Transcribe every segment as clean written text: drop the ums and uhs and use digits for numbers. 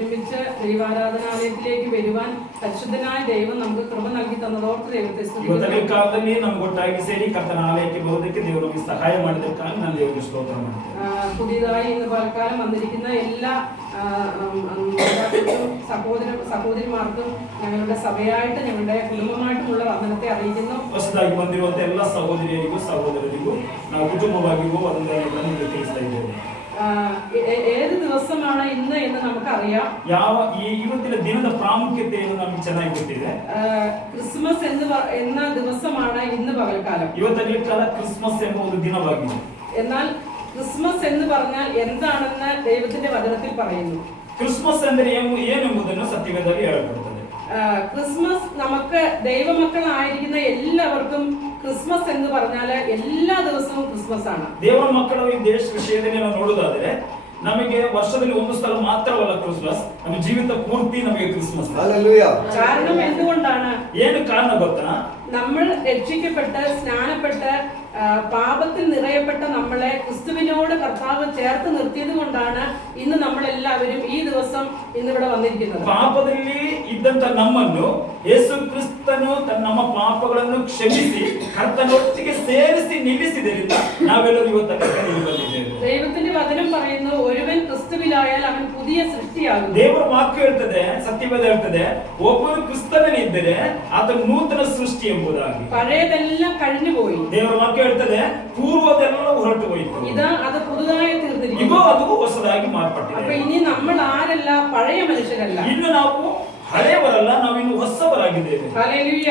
ഒരുമിച്ച് ദൈവാരാധനാലയത്തിലേക്ക് വരുവാൻ പരിശുദ്ധനായ ദൈവം നമുക്ക് കൃപ നൽകി തന്നതോർത്ത് ദൈവത്തെ ಇವತ್ತಿನ ಕಾಲದಲ್ಲಿ ನಮಗೆ ಒಟ್ಟಾಗಿ ಸೇರಿ ಕರ್ತನ ಆಲಯಕ್ಕೆ ಬರೋದಕ್ಕೆ ದೇವರು ನಮಗೆ ಸಹಾಯ ಮಾಡಿದ್ದಕ್ಕಾಗಿ ನಾನು ದೇವರಿಗೆ ಸ್ತೋತ್ರ ಮಾಡ್ತೇನೆ. പുതിയതായി ഇന്ന് പലകാലം വന്നിരിക്കുന്ന എല്ലാ സഹോദരിമാർക്കും ഞങ്ങളുടെ സഭയായിട്ട് ഞങ്ങളുടെ കുടുംബമായിട്ടുമുള്ള വന്ദനത്തെ അറിയിക്കുന്നു. ಹೊಸದಾಗಿ ಬಂದಿರುವಂತ ಎಲ್ಲ ಸಹೋದರಿಯರಿಗೂ ಸಹೋದರರಿಗೂ ನಾವು ಕುಟುಂಬವಾಗಿಯೂ ವಂದನೆಗಳನ್ನು ತಿಳಿಸ್ತಾ ಇದ್ದೇವೆ. ഏത് ദിവസമാണ് ഇന്ന് എന്ന് നമുക്കറിയാം. ಇವತ್ತಿನ ದಿನದ ಪ್ರಾಮುಖ್ಯತೆಯನ್ನು ನಮಗೆ ಚೆನ್ನಾಗಿ ಗೊತ್ತಿದೆ. ക്രിസ്മസ് എന്ന ദിവസമാണ് ഇന്ന് പകൽക്കാലം. ಇವತ್ತಿನ ಕಾಲ ಕ್ರಿಸ್ಮಸ್ ಎಂಬ ಒಂದು ದಿನವಾಗಿದೆ. എന്നാൽ ക്രിസ്മസ് എന്ന് പറഞ്ഞാൽ എന്താണെന്ന് ദൈവത്തിന്റെ വചനത്തിൽ പറയുന്നു. ക്രിസ്മസ് ಅಂದರೆ ಏನೆಂಬುದನ್ನು ಸತ್ಯವೇದದಲ್ಲಿ ಹೇಳಲ್ಪಡುತ್ತದೆ. ക്രിസ്മസ് നമുക്ക് ദൈവമക്കളായിരിക്കുന്ന എല്ലാവർക്കും ക്രിസ്മസ് എന്ന് പറഞ്ഞാൽ എല്ലാ ദിവസവും ക്രിസ്മസ് ആണ്. ದೇವರ ಮಕ್ಕಳ ಈ ದೇಶ ವಿಷಯದಲ್ಲಿ ನಾವು ನೋಡೋದಾದ್ರೆ ನಮಗೆ ವರ್ಷದಲ್ಲಿ ಒಂದು ಸ್ಥಳ ಮಾತ್ರವಲ್ಲ ಕ್ರಿಸ್ಮಸ್, ನಮ್ಮ ಜೀವಿತ ಪೂರ್ತಿ ನಮಗೆ ಕ್ರಿಸ್ಮಸ್. കാരണം എന്തുകൊണ്ടാണ്? ಏನು ಕಾರಣ ಗೊತ್ತಾ? നമ്മൾ രക്ഷിക്കപ്പെട്ട് സ്നാനപ്പെട്ട് പാപത്തിൽ നിറയപ്പെട്ട നമ്മളെ ക്രിസ്തുവിനോട് കർത്താവ് ചേർത്ത് നിർത്തിയത് കൊണ്ടാണ് ഇന്ന് നമ്മളെല്ലാവരും ഈ ദിവസം ഇന്നിവിടെ വന്നിരിക്കുന്നത്. ಪಾಪದಲ್ಲಿ ಇದ್ದಂತ ನಮ್ಮನ್ನು ಯೇಸು ಕ್ರಿಸ್ತನು ನಮ್ಮ ಪಾಪಗಳನ್ನು ಕ್ಷಮಿಸಿ ಕರ್ತನೊಟ್ಟಿಗೆ ಸೇರಿಸಿ ನಿಲ್ಲಿಸಿದ್ದರಿಂದ ನಾವೆಲ್ಲರೂ ಇವತ್ತು ಬಂದಿದ್ದೇವೆ. ദൈവത്തിന്റെ വചനം പറയുന്നു, ഒരുവൻ ക്രിസ്തുവിലായാൽ അവൻ പുതിയ സൃഷ്ടിയാകുന്നു. ದೇವರ ವಾಕ್ಯ ಹೇಳ್ತದೆ, ಸತ್ಯವೇದ ಹೇಳ್ತದೆ, ಒಬ್ಬನು ಕ್ರಿಸ್ತನಲ್ಲಿ ಇದ್ದರೆ ಆತ ನೂತನ ಸೃಷ್ಟಿ ಎಂಬುದಾಗಿ. പഴയതെല്ലാം കഴിഞ്ഞുപോയി. ದೇವರ ವಾಕ್ಯ ಹೇಳ್ತದೆ, ಪೂರ್ವದೆಲ್ಲ ಹೊರಟು ಹೋಯಿತು, ഇതാ അത് പുതുതായി തീർന്നിരിക്കുന്നു. ಇಗೋ ಅದು ಹೊಸದಾಗಿ ಮಾರ್ಪಟ್ಟಿದೆ. അപ്പൊ ഇനി നമ്മൾ ആരല്ല, പഴയ മനുഷ്യരല്ല. ಇನ್ನು ನಾವು ಹಳೆಯವರಲ್ಲ, ನಾವು ಇನ್ನು ಹೊಸವರಾಗಿದ್ದೇವೆ. ഹല്ലേലൂയ.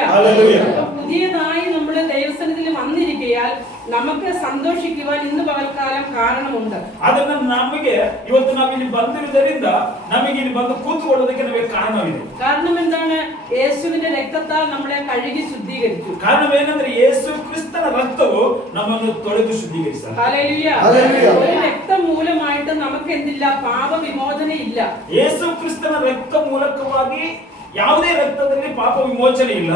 പുതിയതായി നമ്മൾ ദൈവസന്നിധിയിൽ വന്നിരിക്കയാൽ നമുക്ക് സന്തോഷിക്കുവാൻ ഇന്ന് പകൽക്കാലം കാരണമുണ്ട്. ಅದನ್ನ ನಮಗೆ ಇವತ್ತು ನಾವು ಇಲ್ಲಿ ಬಂದಿರುವುದರಿಂದ ನಮಗೆ ಇಲ್ಲಿ ಬಂದು ಕೂತ್ಕೊಳ್ಳೋದಕ್ಕೆ ನಮಗೆ ಕಾರಣವಿದೆ. കാരണം എന്താണ്? യേശുവിന്റെ രക്തത്താൽ നമ്മളെ കഴുകി ശുദ്ധീകരിച്ചു. ಕಾರಣ ಏನಂದ್ರೆ ಯೇಸು ಕ್ರಿಸ್ತನ ರಕ್ತವು ನಮ್ಮನ್ನು ತೊಳೆದು ಶುದ್ಧೀಕರಿಸಿದೆ. ഹല്ലേലൂയ. ഒരു രക്തം മൂലമായിട്ട് നമുക്ക് എന്തില്ല? പാപ വിമോചന ഇല്ല. ಯೇಸು ಕ್ರಿಸ್ತನ ರಕ್ತ ಮೂಲಕವಾಗಿ ಯಾವುದೇ ರಕ್ತದಲ್ಲಿ ಪಾಪ ವಿಮೋಚನೆ ಇಲ್ಲ.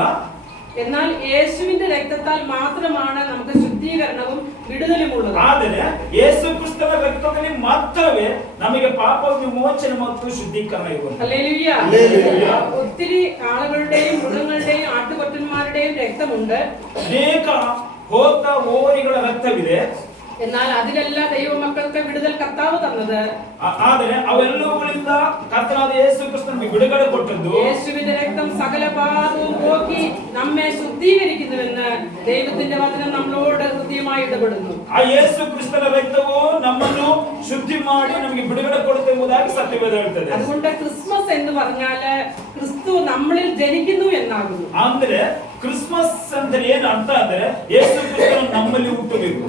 എന്നാൽ യേശുവിന്റെ രക്തത്താൽ മാത്രമാണ് നമുക്ക് ശുദ്ധീകരണവും വിടുതലുമുള്ളത്. ಆದರೆ ಯೇಸು ಕ್ರಿಸ್ತನ ರಕ್ತದಲ್ಲಿ ಮಾತ್ರವೇ ನಮಗೆ ಪಾಪ ವಿಮೋಚನೆ ಮತ್ತು ಶುದ್ಧೀಕರಣ ಇರುವುದು. ഹല്ലേലൂയ. ഒത്തിരി കാളകളുടെയും മൃഗങ്ങളുടെയും ആട്ടുകൊറ്റന്മാരുടെയും രക്തമുണ്ട്. ಅನೇಕ ಹೋತ ಓರಿಗಳ ರಕ್ತವಿದೆ. എന്നാൽ അതിലല്ല ദൈവമക്കൾക്ക് വിടുതൽ കർത്താവ് തന്നത്. ಆದರೆ ಅವೆಲ್ಲವುಗಳಿಂದ ಕರ್ತನಾದ ಯೇಸು ಕ್ರಿಸ್ತನಿಗೆ ಬಿಡುಗಡೆ ಕೊಟ್ಟದ್ದು. യേശുവിന്റെ രക്തം സകല പാപവും പോക്കി നമ്മെ ശുദ്ധീകരിക്കുന്നുവെന്ന് ദൈവത്തിന്റെ വചനം നമ്മളോട് കൃത്യമായി ഇടപെടുന്നു. ಆ ಯೇಸು ಕ್ರಿಸ್ತನ ರಕ್ತವು ನಮ್ಮನ್ನು ಶುದ್ಧಿ ಮಾಡಿ ನಮಗೆ ಬಿಡುಗಡೆ ಕೊಡುತ್ತೆ ಎಂಬುದಾಗಿ ಸತ್ಯವೇದ ಹೇಳ್ತದೆ. അതുകൊണ്ട് ക്രിസ്മസ് എന്ന് പറഞ്ഞാല് ക്രിസ്തു നമ്മളിൽ ജനിക്കുന്നു എന്നാകുന്നു. ಅಂದ್ರೆ ಕ್ರಿಸ್ಮಸ್ ಅಂದ್ರೆ ಏನು ಅರ್ಥ ಅಂದ್ರೆ ಯೇಸು ಕ್ರಿಸ್ತನು ನಮ್ಮಲ್ಲಿ ಹುಟ್ಟಬೇಕು.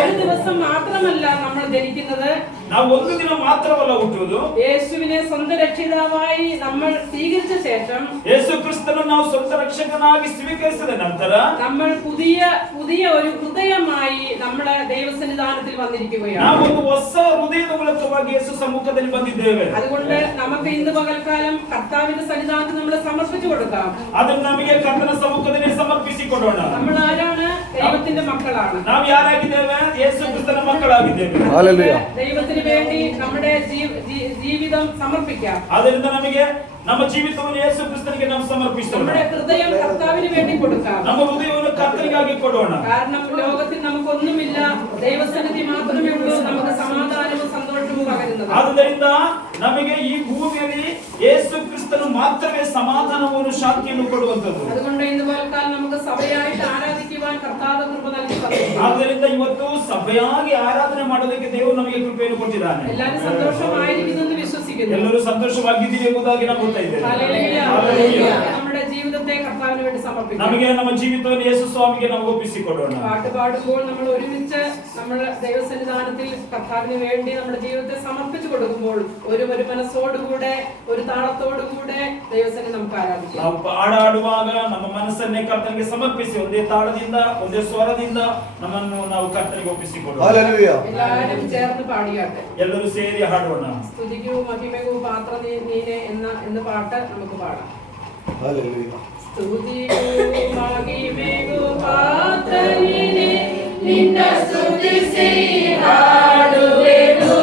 ഒരു ദിവസം മാത്രമല്ല നമ്മൾ ജനിക്കുന്നത്, ನಾವು ಒಂದು ದಿನ ಮಾತ್ರವಲ್ಲ ಹುಟ್ಟುವುದು. യേശുവിനെ സ്വന്തം രക്ഷിതാവായി നമ്മൾ സ്വീകരിച്ച ശേഷം, ಯೇಸು ಕ್ರಿಸ್ತನನ್ನು ನಾವು ಸ್ವಂತ ರಕ್ಷಕನಾಗಿ ಸ್ವೀಕರಿಸಿದ ನಂತರ നമ്മൾ പുതിയ ഒരു ഹൃദയമായി നമ്മുടെ ദൈവസന്നിധാനത്തിൽ വന്നിരിക്കുകയാണ്. ನಾವು ಒಂದು ಹೊಸ ಹೃದಯದ ಮೂಲಕವಾಗಿ ಯೇಸು ಸಮ್ಮುಖದಲ್ಲಿ ಬಂದಿದ್ದೇವೆ. അതുകൊണ്ട് നമുക്ക് ഇന്ന് പകൽക്കാലം കർത്താവിന്റെ സന്നിധാനത്തിൽ നമ്മൾ സമർപ്പിച്ചു കൊടുക്കാം. ಅದನ್ನು ನಮಗೆ ಕರ್ತನ ಸಮ್ಮುಖದಲ್ಲಿ ಸಮರ್ಪಿಸಿಕೊಡೋಣ. നമ്മൾ ആരാണ്? ദൈവത്തിന്റെ മക്കളാണ്. ನಾವು ಯಾರಾಗಿದ್ದೇವೆ? ಯೇಸು ಕ್ರಿಸ್ತನ ಮಕ್ಕಳಾಗಿದ್ದೇವೆ. ദൈവത്തിന് വേണ്ടി നമ്മുടെ ജീവിതം സമർപ്പിക്കാം. ಆದ್ದರಿಂದ ನಮಗೆ ನಮ್ಮ ಜೀವಿತವನ್ನು ಯೇಸು ಕ್ರಿಸ್ತನಿಗೆ ನಾವು ಸಮರ್ಪಿಸೋಣ. നമ്മുടെ ഹൃദയം കർത്താവിന് വേണ്ടി കൊടുക്കാം. ನಮ್ಮ ಹೃದಯವನ್ನು ಕರ್ತನಿಗಾಗಿ ಕೊಡೋಣ. കാരണം ലോകത്തിൽ നമുക്കൊന്നുമില്ല, ദൈവസന്നിധി മാത്രമേ ഉള്ളൂ നമുക്ക് സമാധാനവും സന്തോഷവും പകരുന്നത്. ಆದ್ದರಿಂದ ನಮಗೆ ಈ ಭೂಮಿಯಲ್ಲಿ ಯೇಸು ಕ್ರಿಸ್ತನು ಮಾತ್ರವೇ ಸಮಾಧಾನವನ್ನು ಶಾಂತಿಯನ್ನು ಕೊಡುವಂತದ್ದು. അതുകൊണ്ട് ഇന്ന് പകൽക്കാലം നമുക്ക് സഭയായിട്ട് ആരാധിക്കുവാൻ കർത്താവ് കൃപ നൽകി തന്നു. ಆದ್ದರಿಂದ ಇವತ್ತು ಸಭೆಯಾಗಿ ಆರಾಧನೆ ಮಾಡೋದಕ್ಕೆ ದೇವರು ನಮಗೆ ಕೃಪೆಯನ್ನು ಕೊಟ್ಟಿದ್ದಾನೆ. എല്ലാവരും സന്തോഷമായിരിക്കുന്നു എന്ന് വിശ്വസിക്കുന്നു. ಎಲ್ಲರೂ ಸಂತೋಷವಾಗಿದ್ದೀರಿ ಎಂಬುದಾಗಿ ನಾವು ಗೊತ್ತಾ ಇದ್ದೇವೆ. നമ്മുടെ ജീവിതത്തെ കർത്താവിന് വേണ്ടി സമർപ്പിക്കാം. ನಮಗೆ ನಮ್ಮ ಜೀವಿತವನ್ನು ಯೇಸು ಸ್ವಾಮಿಗೆ ನಾವು ಒಪ್ಪಿಸಿಕೊಡೋಣ. പാട്ട് പാടുമ്പോൾ നമ്മൾ ഒരുമിച്ച് നമ്മുടെ ദൈവസന്നിധാനത്തിൽ കർത്താവിന് വേണ്ടി നമ്മുടെ ജീവിതത്തെ സമർപ്പിച്ചു കൊടുക്കുമ്പോൾ ഒരു മനസ്സോടുകൂടെ ഒരു താളത്തോടുകൂടെ ദൈവസന്നിധി നമുക്ക് ആരാധിക്കാം. ನಾವು ಹಾಡಾಡುವಾಗ ನಮ್ಮ ಮನಸ್ಸನ್ನೇ ಕರ್ತನಿಗೆ ಸಮರ್ಪಿಸಿ ಒಂದೇ ತಾಳದಿಂದ ಒಂದೇ ಸ್ವರದಿಂದ ನಮ್ಮನ್ನು ನಾವು ಕರ್ತನಿಗೆ ಒಪ್ಪಿಸಿಕೊಡೋಣ. എല്ലാവരും ചേർന്ന് പാടിയാട്ടെ. ಎಲ್ಲರೂ ಸೇರಿ ಹಾಡೋಣ. സ്തുതിക്കൂ മഹിമകൂ പാത്ര നീനെ എന്ന പാട്ട് നമുക്ക് പാടാം. സ്തുതിക്കൂ മഹിമകൂ പാത്ര നീനെ നിന്ന സ്തുതി ചെയ് ഹാടുവേനു.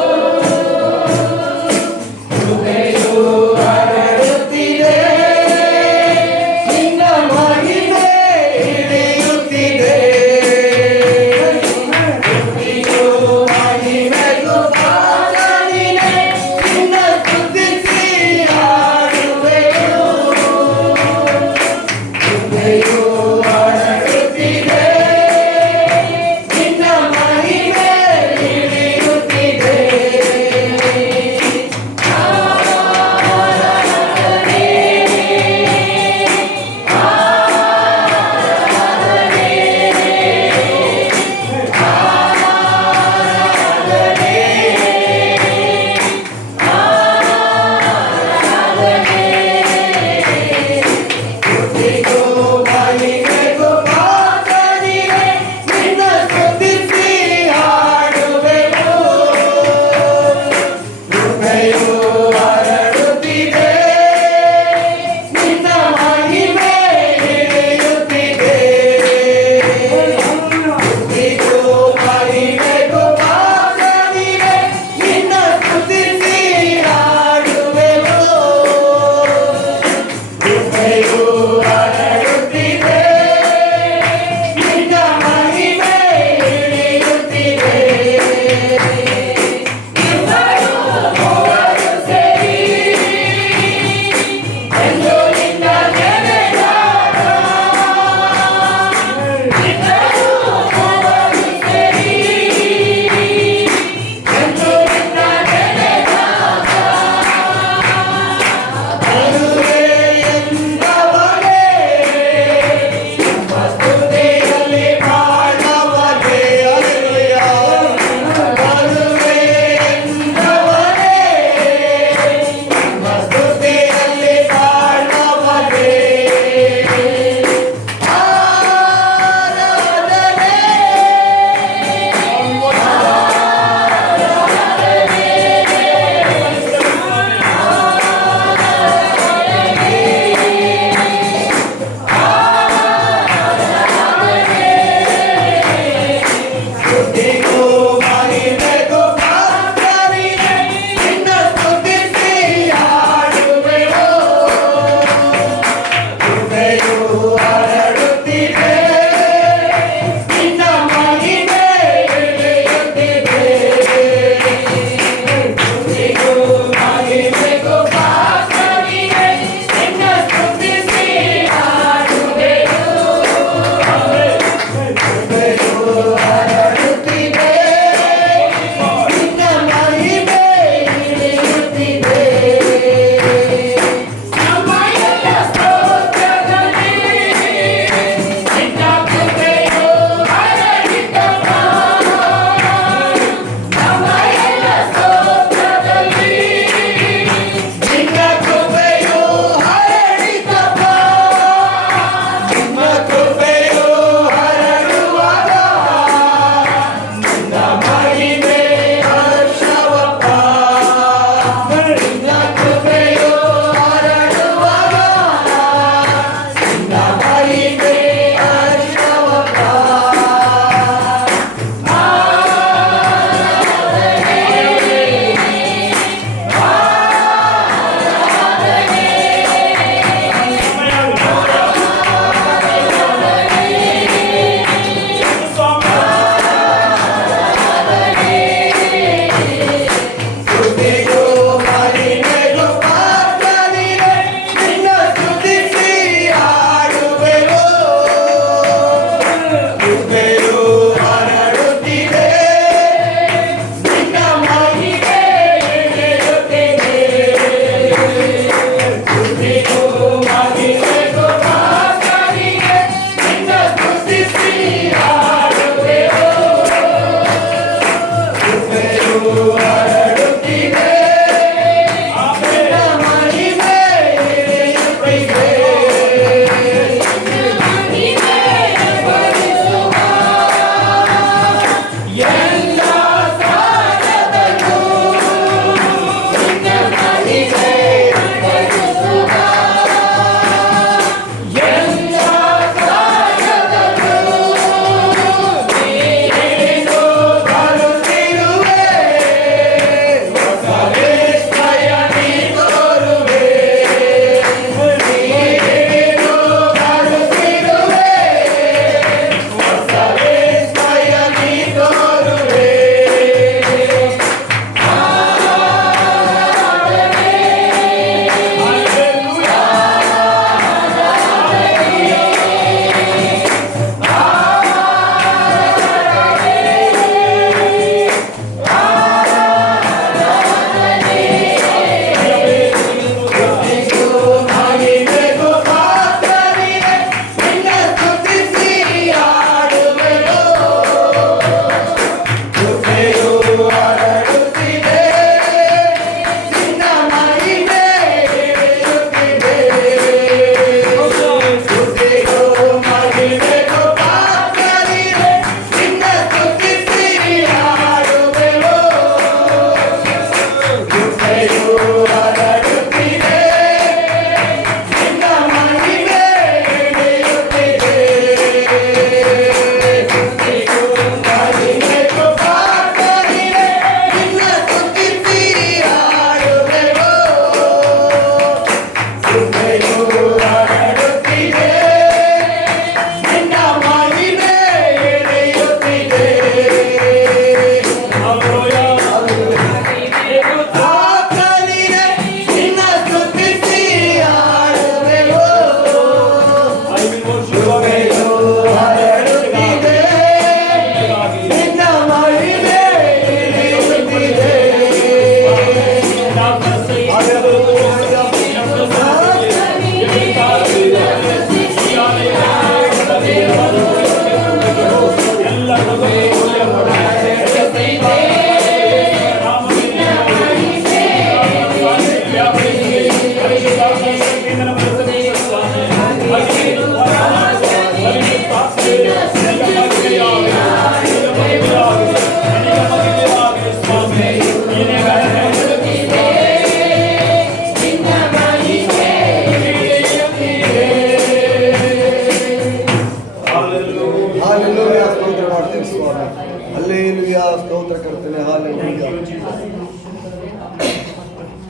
Thank you, Jesus.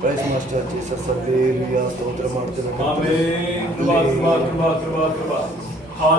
Praise master Jesus hallelujah ಸ್ತೋತ್ರ ಮಾಡ್ತೇನೆ. ಆಮೆನ್. ಕೃಪಾ ಕೃಪಾ ಕೃಪಾ ಕೃಪಾ ಕೃಪಾ